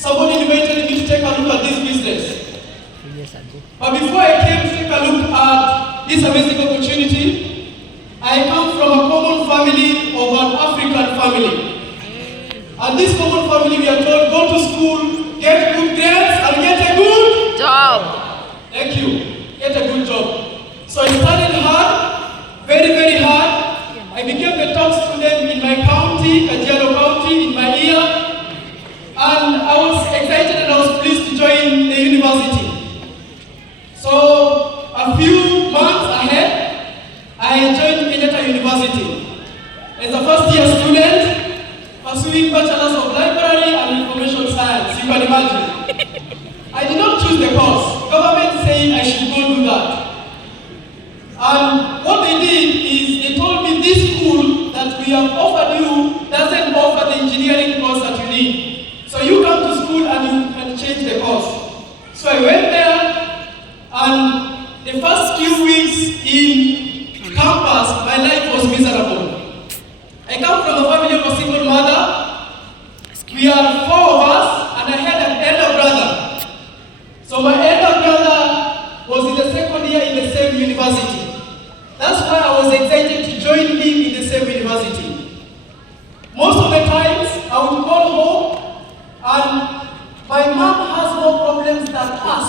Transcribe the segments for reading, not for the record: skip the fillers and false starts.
somebody invited me to take a look at this business. But before I came to take a look at this amazing opportunity, I come from a common family of an African family. And this common family, we are told, go to school, get good grades, and get a good job. Thank you. Get a good job. So I studied hard, very, very hard. I became the top student in my county, Kajiado County, in my year. And I was excited and I was pleased to join the university. So a few months ahead, I joined Kenyatta University as a first-year student, pursuing Bachelor's of Library and Information Science. You can imagine. I did not choose the course. Government said I should go do that. And what they did is they told me this school that we have offered you doesn't offer the engineering course that you need. So you come to school and you can change the course. So I went there, and the first few weeks in campus, my life was miserable. I come from a family of a single mother. We are 4 of us, and I had an elder brother. So my elder brother was in the second year in the same university. That's why I was excited to join him in the same university. Most of the times, I would call home, and my mom has more problems than us.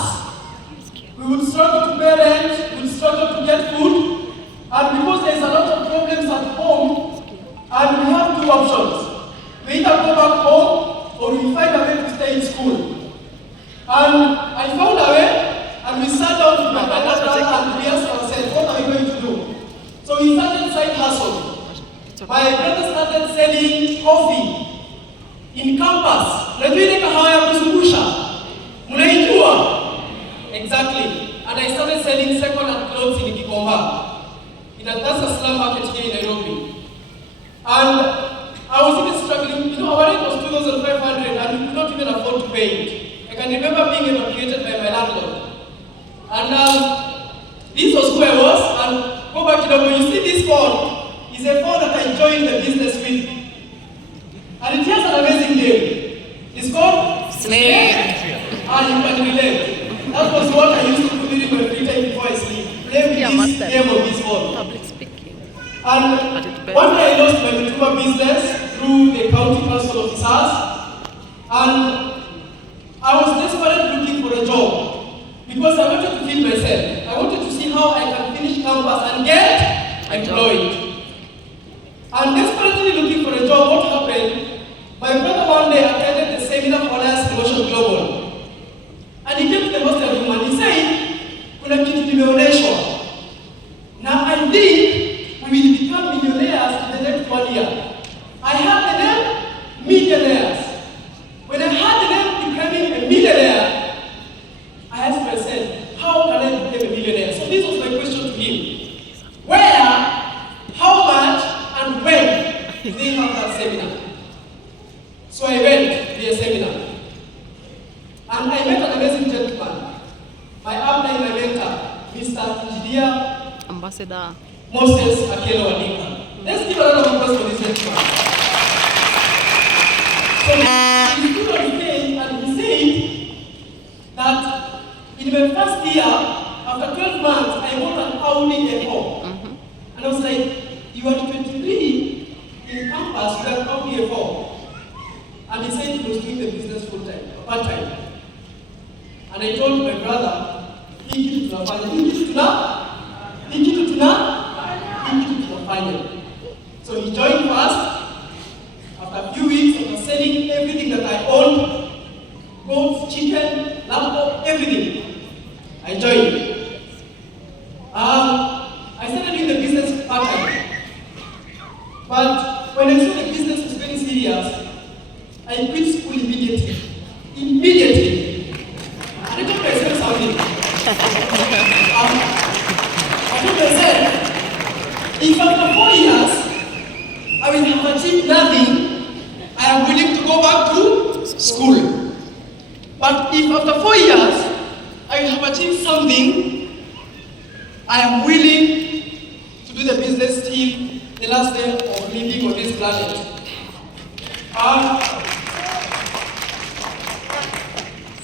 We would struggle to pay rent, we would struggle to get food, and because there's a lot of problems at home, and we have 2 options. We either go back home, or we find a way to stay in school. And I found a way, and we sat down with my brother and we asked ourselves, what are we going to do? So we started side hustle. My brother started selling coffee in campus. Unajua ile kahawa ya kuzungusha? Mnaijua? Exactly. And I started selling second-hand clothes in Gikomba. That's a slum market here in Nairobi. And I was even struggling. Our rent was 2,500 and we could not even afford to pay it. I can remember being evacuated by my landlord. And this was who I was. And go back to the you see this phone is a phone that I joined the business with. And it has an amazing name. It's called Snake. And you can relate. That was what I used to put in my free time before I sleep. Play with this game of this phone. Public speaking. And one day I lost my YouTuber business through the county council officers. And I was desperately looking for a job because I wanted to feed myself. I wanted to see how I can finish campus and get employed. And desperately looking for a job, what happened? My brother one day attended the seminar for Alliance Promotion Global. And he came to the hostel room and he said, kuna kitu nimeoneshwa. Now I think we will become millionaires in the next 1 year. I had the name Millionaires. When I had the name becoming a millionaire, I asked myself, how can I become a millionaire? So this was my question to him. Where, how much, and when did they have that seminar? So I went to the seminar. And I met an amazing gentleman. My upline, my mentor, Mr. Engineer Ambassador Moses Akelo Wadika. Let's give a round of applause for this gentleman. So he stood on stage and he said that in my first year, after 12 months, I bought an Audi A4. And I was like, you are 23 in campus with an Audi A4. And he said he was doing the business full-time, part-time. And I told my brother, hii kitu tunafanya. So he joined fast. After a few weeks, after selling everything that I owned, goats, chicken, laptop, everything, I joined. I started doing the business part-time. But when I saw the business was very serious, I quit school immediately. I told myself something. I told myself, if after 4 years, I will have achieved nothing, I am willing to go back to school. But if after 4 years, I have achieved something, I am willing to do the business till the last day of living on this planet.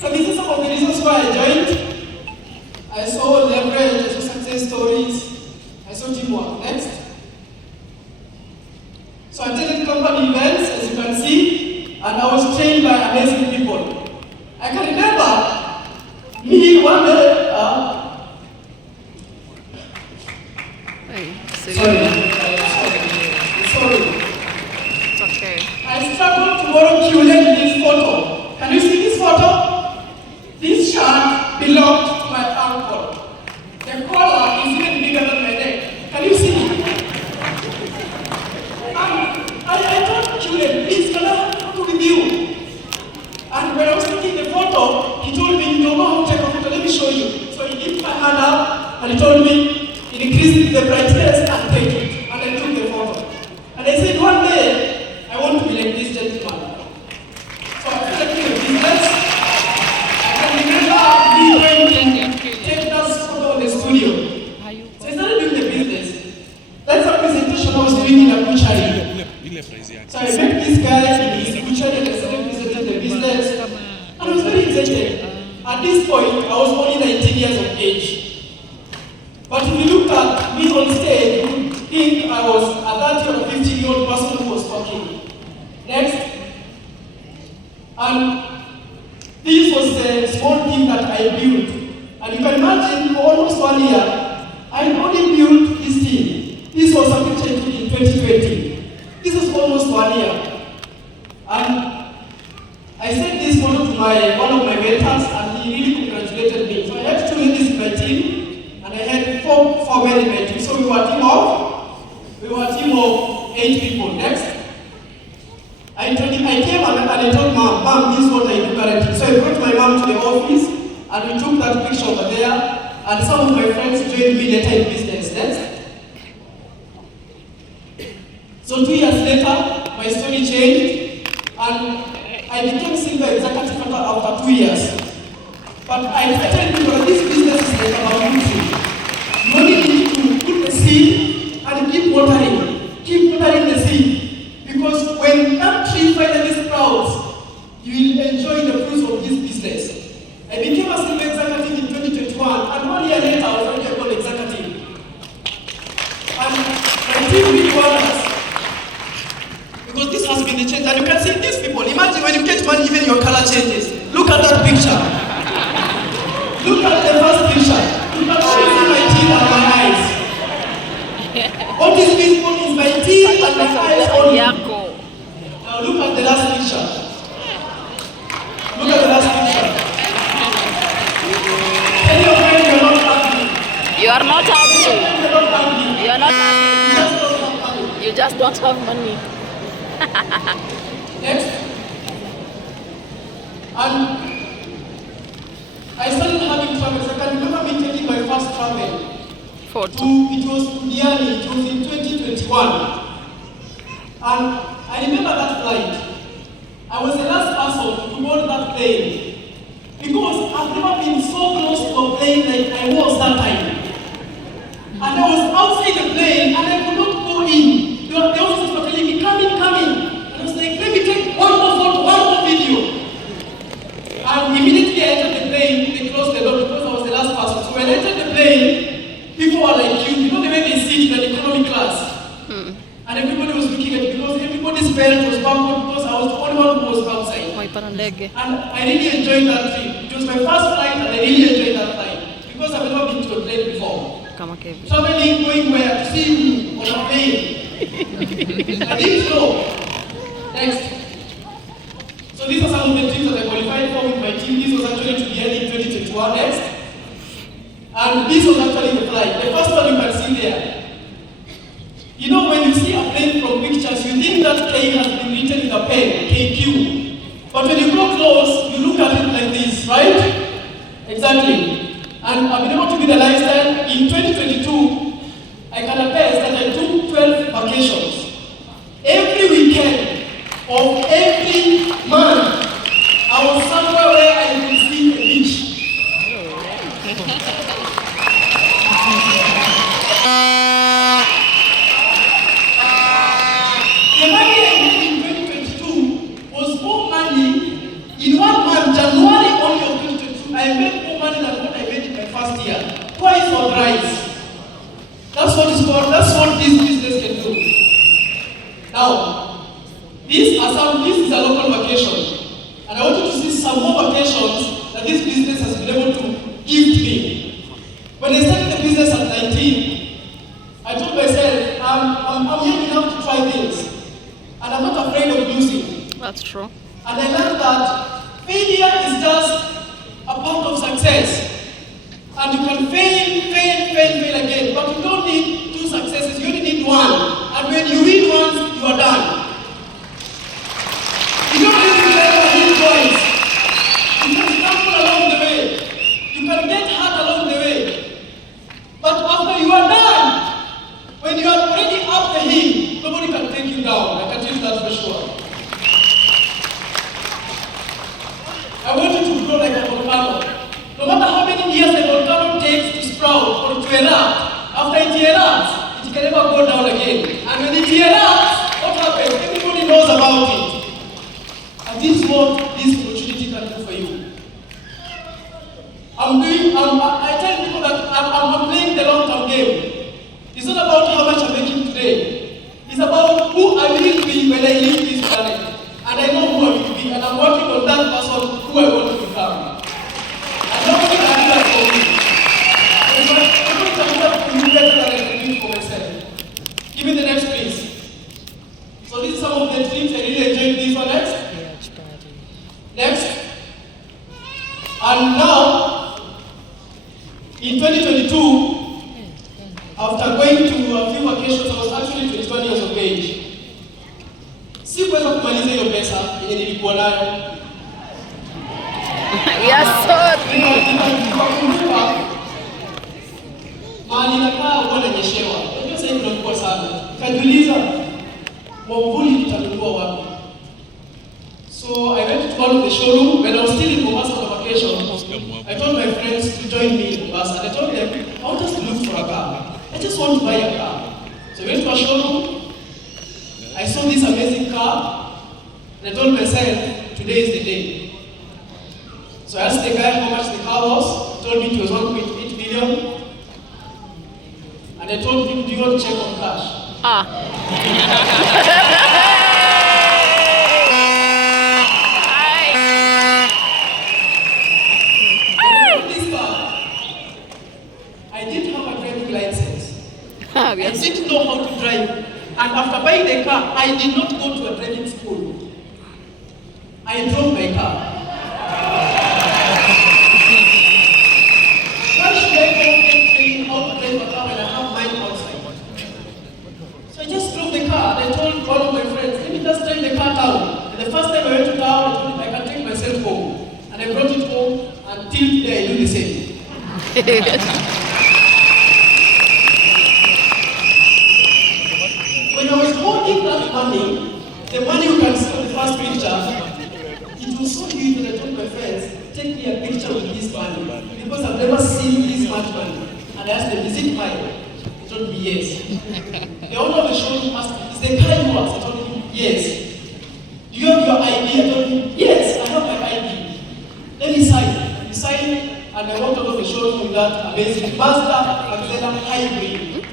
So these are some of the reasons why I joined. I saw leverage, I saw success stories, I saw teamwork. Next. So I attended company events, as you can see, and I was trained by amazing people. I can remember me one day, sorry. It's okay. I struggled to borrow Q-Lane this photo. Can you see this photo? This shirt belonged to my uncle. The collar is even bigger than my neck. Can you see it? I told Q-Lane, please, can I have a photo with you? And when I was taking the photo, he told me, you don't know how to take a photo, let me show you. So he lifted my hand up and he told me, increase the brightness and take it. And I took the photo. And I said, one day, I want to be like this gentleman. So I started doing a business. I can remember me going to take that photo in the studio. So I started doing the business. That's a presentation I was doing in a butchery. So I met this guy in his butchery and I started presenting the business. And I was very excited. At this point, I was only 19 years of age. But if you looked at me on stage, you would think I was a 30 or 50-year-old person who was talking. Next. And this was a small team that I built. And you can imagine for almost 1 year, I only built this team. This was a picture I took in 2020. This was almost 1 year. And I sent this photo to one of my mentors and he really congratulated me. So I had 2 ladies in my team and I had 4 men in my team. So we were a team of 8 people. Next. I came and I told Mom, this is what I do currently. So I brought my mom to the office and we took that picture over there and some of my friends joined me later in business. Next. So 2 years later, my story changed and I became silver executive after 2 years. But I tell people that this business is like about nutrition. You only need to put the seed and keep watering. Keep watering the seed. Because when that tree finally sprouts, you will enjoy the fruits of this business. I became a silver executive in 2021 and 1 year later I was already a gold executive. And my team really wonders. Because this has been the change. And you can see these people. Imagine when you get money, even your color changes. Look at that picture. Look at the first picture. You can only see my teeth and my eyes. What is visible is my teeth and my eyes only. Now look at the last picture. Look at the last picture. Tell your friend you're not happy. You are not happy. You're not happy. You are not happy. You just don't have money. Next. And I started having travels. I can remember me taking my first travel. It was to Diani. It was in 2021. And I remember that flight. I was the last person to board that plane. Because I've never been so close to a plane like I was that time. And I was outside the plane and I could not go in. The officers were telling me, come in. And I was like, let me take one more photo, one more video. And immediately I entered the plane, they closed the door because I was the last person. So when I entered the plane, people were like, you know the way they sit in an economy class. And everybody was looking at me because everybody's belt was backward because I was the only one who was outside. And I really enjoyed that trip. It was my first flight and I really enjoyed that flight because I've never been to a plane before. Traveling, going where, to see me on a plane. I didn't know. Next. So these are some of the trips that I qualified for with my team. This was actually to the end in 2021. Next. And this was actually the flight. The first one you can see there. You know, when you see a plane from pictures, you think that K has been written in a pen, KQ. But when you go close, you look at it like this, right? Exactly. And I've been able to be the lifestyle. In 2022, I can attest that I took 12 vacations. Every weekend of every month, I was somewhere where I could see a beach. The money I made in 2022 was more money in 1 month, January only of first year. Twice or thrice. That's what this business can do. Now, this is a local vacation. And I want you to see some more vacations that this business has been able to give to me. When I started the business at 19, I told myself, I'm young enough to try things. And I'm not afraid of losing. That's true. And I learned that failure is just a part of success. And you can fail again. But you don't need two successes, you only need one. And when you win once, you are done. You don't need to learn to win twice. You can stumble along the way. You can get hurt along the way. But after you are done, when you are already up the hill, nobody can take you down. I can tell you that for sure. I want you to grow like a volcano. No matter how many years the volcano takes to sprout or to erupt, after it erupts, it can never go down again. And when it erupts, what happens? Everybody knows about it. And this is what this opportunity can do for you. I tell people that I'm playing the long-term game. It's not about how much I'm making today. It's about who I will be when I leave this planet. And I know who I will be, and I'm working on that person who I want to become. And nobody can do that for me. Nobody can do that for you better than I can do it for myself. Give me the next, please. So these are some of the trips. I really enjoyed this one. Next. And now, in 2022, after going to a few vacations, I was actually 21 years of age. Sikuweza kumaliza hiyo pesa yenye nilikuwa nayo. Yes, sir. Mahali nakaa huwa nanyeshewa. Unajua sasa hivi tunakuwa sana. Nikajiuliza, mwavuli nitanunua wapi? So I went to one of the showroom when I was still in Mombasa on vacation. I told my friends to join me in Mombasa. And I told them, I want us to look for a car. I just want to buy a car. So I went to a showroom. I saw this amazing car. And I told myself, today is the day. So I asked the guy how much the car was. He told me it was 1.8 million. And I told him, do you want to check on cash? I didn't know how to drive. And after buying the car, I did not go to a driving school. I drove my car. Why should I go and train how to drive a car when I have mine outside? So I just drove the car and I told one of my friends, let me just drive the car down. And the first time I went to town, I told him I can take myself home. And I brought it home, and till today I do the same. When I was holding that money, the money you can see on the first picture, it was so huge that I told my friends, take me a picture with this money, because I've never seen this much money. And I asked them, is it mine? They told me yes. The owner of the showroom asked me, is the car yours? I told him, yes. Do you have your ID? I told him, yes, I have my ID. Let me sign. He signed, and I walked out of the showroom with that amazing Mazda Axela hybrid.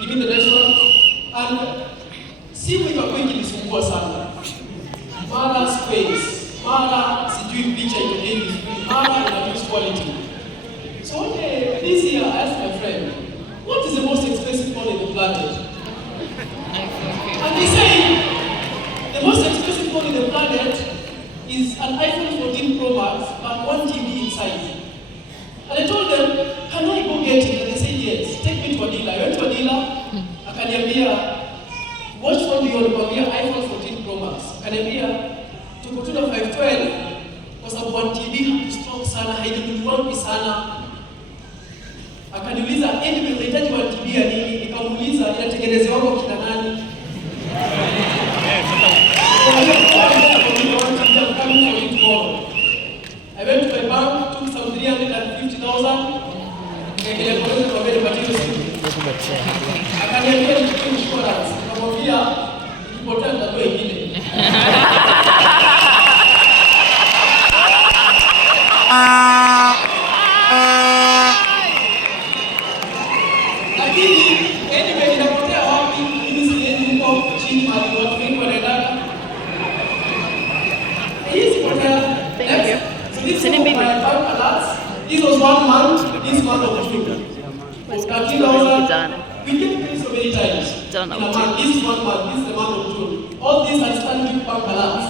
Give me the next one. And simu ikakuwa ikinisumbua sana. Mara space, mara sijui picha itokee vizuri, mara inareduce quality. So one day, this year, I asked my friend, what is the most expensive phone in the planet? And he said, the most expensive phone in the planet is an iPhone 14 Pro Max, but 1 TB in size. And I told them, can I go get it? And they said, yes, take me to a dealer. I went to a dealer, akaniambia, what phone do you want? iPhone 14 Pro Max. Akaniambia, tuko tuna 512, kwa sababu 1 TB hakustock sana, haijulikani sana. Akaniuliza, anyway, unahitaji 1 TB ya nini? Nikamuuliza, inatengenezewa kwa kina nani? I went to my bank, took some 350,000. Akaniambia nichukue insurance. Nikamwambia nikipotea nitatoa ingine. sana in a month. This is 1 month. This is the month of June. All these are standing bank alerts.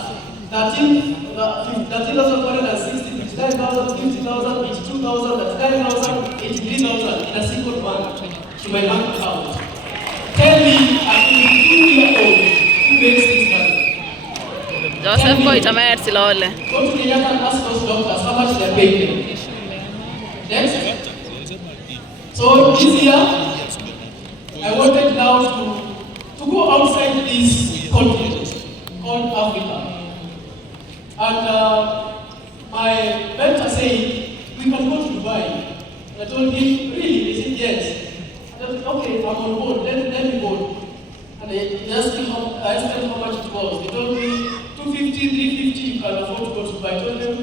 13,460, 59,000, 50,000, 82,000, 39,000, 83,000 in a single month to my bank account. Tell me, I'm 22-year-old who makes this money. Joseph ko itamer silole. Go to the Kenyatta and ask those doctors how much they're paying them. Next. So this year, I wanted now to go outside this continent called Africa. And my mentor said, we can go to Dubai. I told him, really? He said, yes. I said, okay, I'm on board, let me go. And he asked me how much it was. He told me, 250, 350, you can afford to go to Dubai. I told him,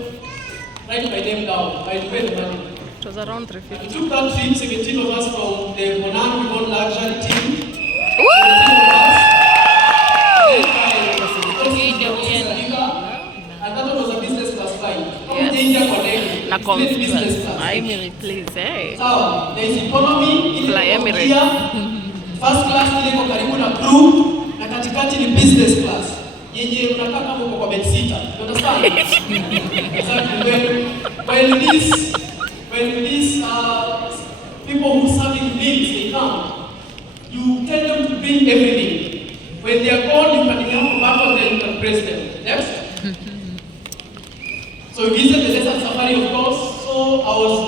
write my name down, I'll pay the money. It was around 350. We took that trip, 17 of us from the Monan Ribbon luxury team. And that was a business class flight. Yes. Na business class. Emirates, please, hey. So, there is economy, Fly Emirates. First class ile kwa karibu na crew, na katikati ni business class. Yenye unakaa kama uko kwa bedsitter. You understand? Exactly. When these people who serving meals, they come, you tell them to bring everything. When they are gone, you can help back on them, you can praise them. Next. So we visited the desert safari, of course. So I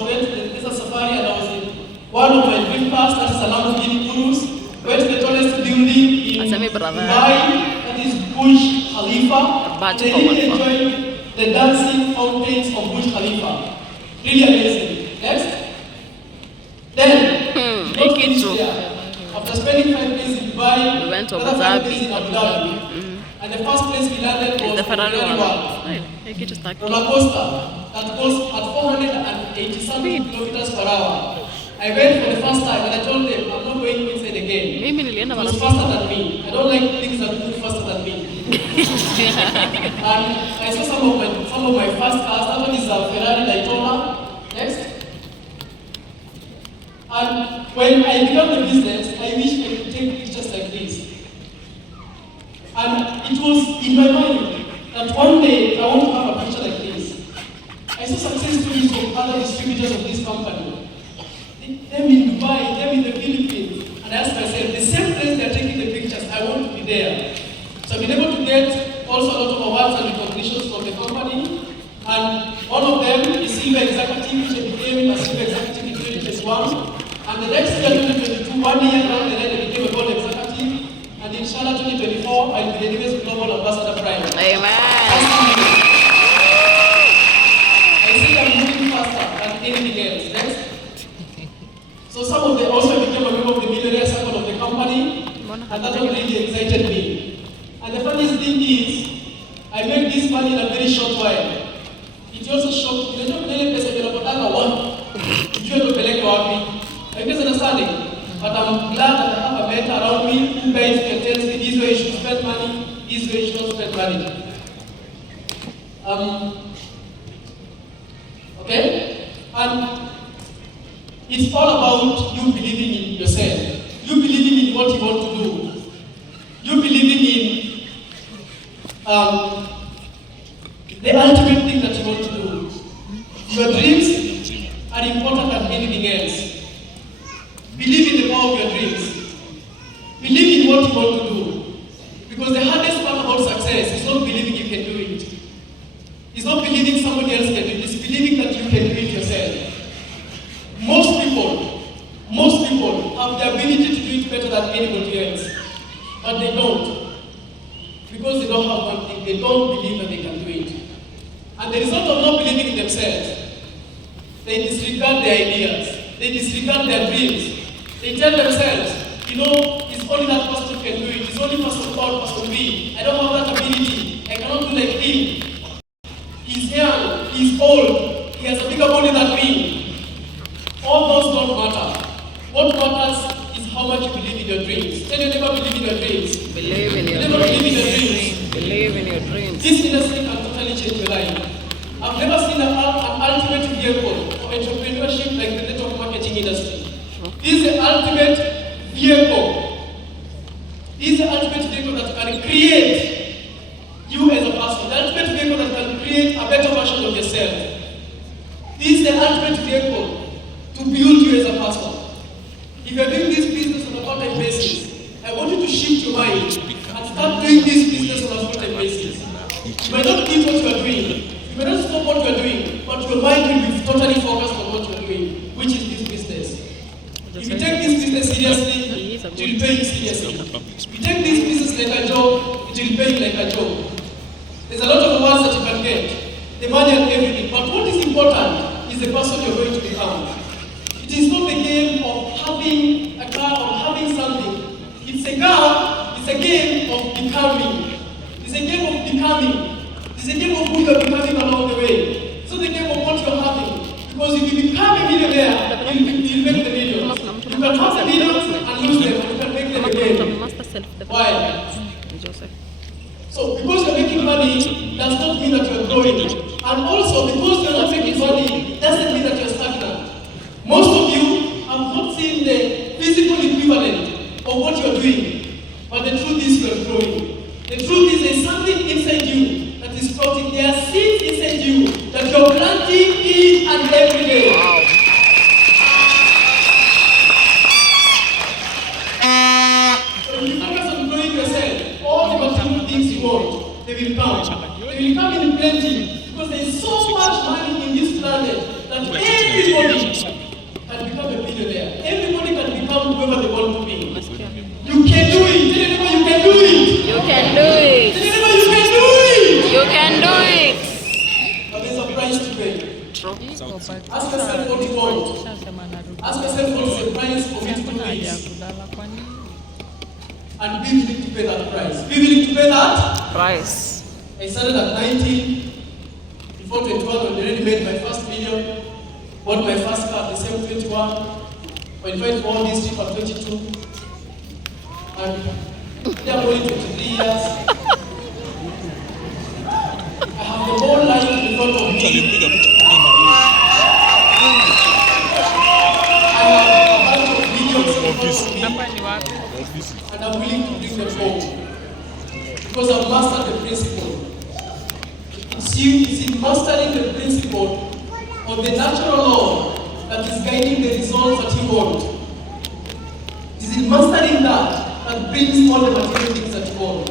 went to the desert safari and I was in one of my dream cars, that is a Lamborghini cruise. Went to the tallest building in Dubai, that is Burj Khalifa. And they really enjoyed the dancing fountains of Burj Khalifa. Really amazing. Next. Then, after spending 5 days in Dubai, We went to another 5 days in Abu Dhabi. And the first place we landed was The Ferrari Millionaire one. roller coaster that goes at 480 kilometers per hour. I went for the first time and I told them I'm not going inside again. Mimi nilienda It mara was faster than me. I don't like things that move faster than me. And I saw some of my fast cars. That one is a Ferrari Daytona. Next. And when I began the business, I wish I could take pictures like this. And it was in my mind that one day I want to have a picture like this. I saw success stories of other distributors of this company. Them in Dubai, them in the Philippines. And I asked myself, the same place they're taking the pictures, I want to be there. So I've been able to get also a lot of awards and recognitions from the company. And one of them is Silver Executive, which I became a Silver Executive in 2021. And the next year, 2022, 1 year down the line, I became a Gold Executive. And inshallah, 2024, I'll be the newest Global Ambassador Prime. Amen. I think I'm moving faster than anything else. Next. So some of them also became a member of the Millionaire circle of the company. And that one really excited me. And the funniest thing is, I made this money in a very short while. It also shocked me. You know, many people say, "But I want you to collect your happy." I guess understanding. But I'm glad that I have a mentor around me who guides me and tells me this way you should spend money, this way you should not spend money. Okay? And it's all about you believing in yourself. You believing in what you want to do. You believing in the ultimate thing that you want to do. Your dreams are important than anything else. Believe in the power of your dreams. Believe in what you want to do. Because the hardest part about success is not believing you can do it. It's not believing somebody else can do it. It's believing that you can do it yourself. Most people have the ability to do it better than anybody else. But they don't. Because they don't have one thing. They don't believe that they can do it. And the result of not believing in themselves, they disregard their ideas. They disregard their dreams. They tell themselves, you know, it's only that person who can do it. It's only person God, person B. I don't have that ability. I cannot do like him. He's young. He's old. He has a bigger body than me. All those don't matter. What matters is how much you believe in your dreams. Tell your neighbor, believe in your dreams. Believe in your Never believe in your dreams. dreams. Believe in your dreams. This industry can totally change your life. I've never seen an ultimate vehicle for entrepreneurship like the network marketing industry. This is the ultimate vehicle ultimate vehicle that can create you as a person. The ultimate vehicle that can create a better version of yourself. This is the ultimate vehicle to build you as a person. If you're doing this business on a part-time basis, I want you to shift your mind and start doing this business on a full-time basis. You might not quit what you are doing. You may not stop what you are doing, but your mind will be totally focused on what you are doing, which is this business. If you take this business seriously, it will pay you seriously. If you take this business like a job, it will pay you like a job. There's a lot of words that you can get, the money and everything, but what is important is the person you're going to become. It is not the game of having a car or having something. It's a game of becoming. It's a game of becoming. It's a game of who you're becoming along the way. It's not the game of what you're having. Because if you become a millionaire, you'll make the millions. You can have the millions and lose them, and you can make them again. Why? So, because you're making money does not mean that you're growing. And also, because you're not making money doesn't mean that you're stagnant. Most of you have not seen the physical equivalent of what you're doing. But the truth is you're growing. The truth is there's something inside you that is sprouting. There are seeds inside you that you're planting each and every day. Wow. So if you focus on growing yourself, all the material things you want, they will come. They will come in plenty because there is so much money in this planet that everybody can become a millionaire. Everybody can become whoever they want to be. You can do it. Tell anybody you can do it. You can do it. Tell anybody you can do it. You can do it. But there's a price to pay. Ask yourself what you want. Ask yourself what is the price for it to do this. And be willing to pay that price. Be willing to pay that Price. I started at 19. Before 21, I already made my first million. Bought my first car at the same 21. Qualified for all this trip at 22. And they are only 23 years. I have the whole life in front of me. I have a bunch of videos in front of me. And I'm willing to bring them home. Because I've mastered the principle. See, it's in mastering the principle of the natural law that is guiding the results that you want. It's in mastering that brings all the material things that you want.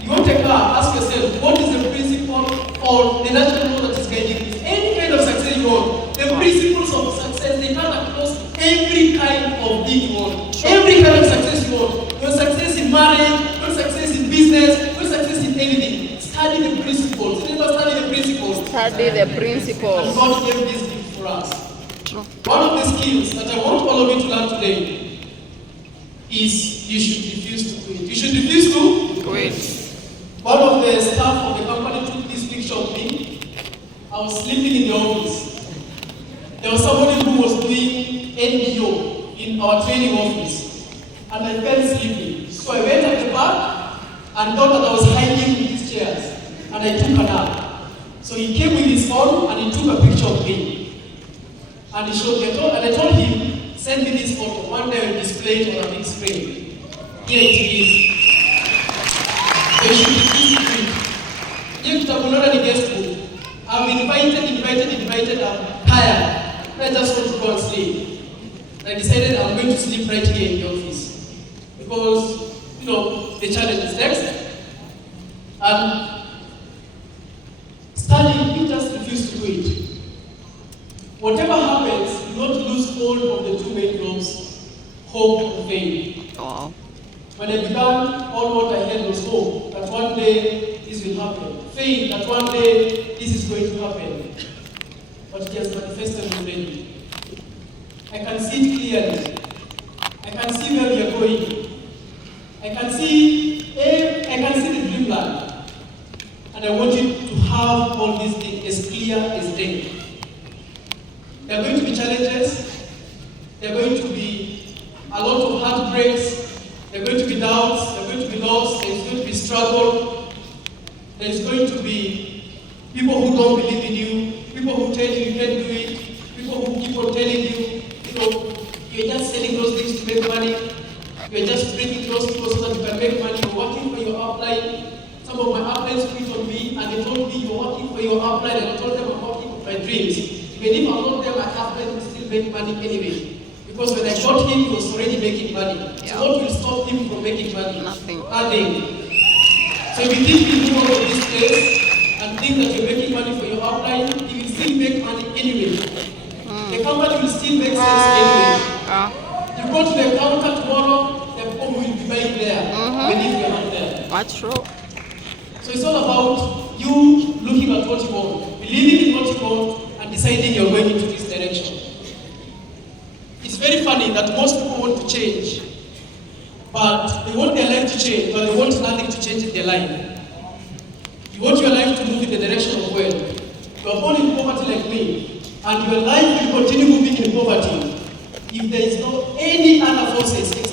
You want a car, ask yourself, what is the principle or the natural law that is guiding this? Any kind of success you want, the principles of success, they cut across every kind of thing you want. Every kind of success you want. Your success in marriage, your success in business, your success in anything. Study the principles. Never study the principles. Study the principles. And God gave this gift for us. One of the skills that I want all of you to learn today is you should refuse to quit. You should refuse to quit. One of the staff of the company took this picture of me. I was sleeping in the office. There was somebody who was doing NGO in our training office. And I felt sleepy. So I went at the back and thought that I was hiding in these chairs. And I took a nap. So he came with his phone and he took a picture of me. And he showed me, and I told him, send me this photo. One day I will display it on a big screen. Here it is. You should refuse to quit. If Takunora the guest book, I've invited, I'm tired. I just want to go and sleep. I decided I'm going to sleep right here in the office. Because, the challenge is next. And studying, you just refuse to quit. Whatever happens, do not lose hold of the two main ropes, hope and faith. Wow. When I began, all what I had was hope that one day this will happen. Faith that one day this is going to happen. But it has manifested already. I can see it clearly. I can see where we are going. I can see the dreamland. And I want you to have all these things as clear as day. There are going to be challenges. There are going to be a lot of heartbreaks. There are going to be doubts. There are going to be loss. There is going to be struggle. There is going to be people who don't believe in you. People who tell you you can't do it. People who keep on telling you, you're just selling those things to make money. You're just bringing those people so that you can make money. Some of my uplines quit on me and they told me, you're working for your upline, and I told them I'm working for my dreams. Even if I'm not there, my upline will still make money anyway. Because when I got him, he was already making money. Yeah. So what will stop him from making money? Nothing. Nothing. So if you think you move out of this place and think that you're making money for your upline, you will still make money anyway. The company will still make sense anyway. You go to the counter tomorrow, the phone will be buying there, even if you're not there. That's true. So it's all about you looking at what you want, believing in what you want, and deciding you're going into this direction. It's very funny that most people want to change, but they want their life to change, but they want nothing to change in their life. You want your life to move in the direction of wealth. You are born in poverty like me, and your life will continue moving in poverty if there is no any other forces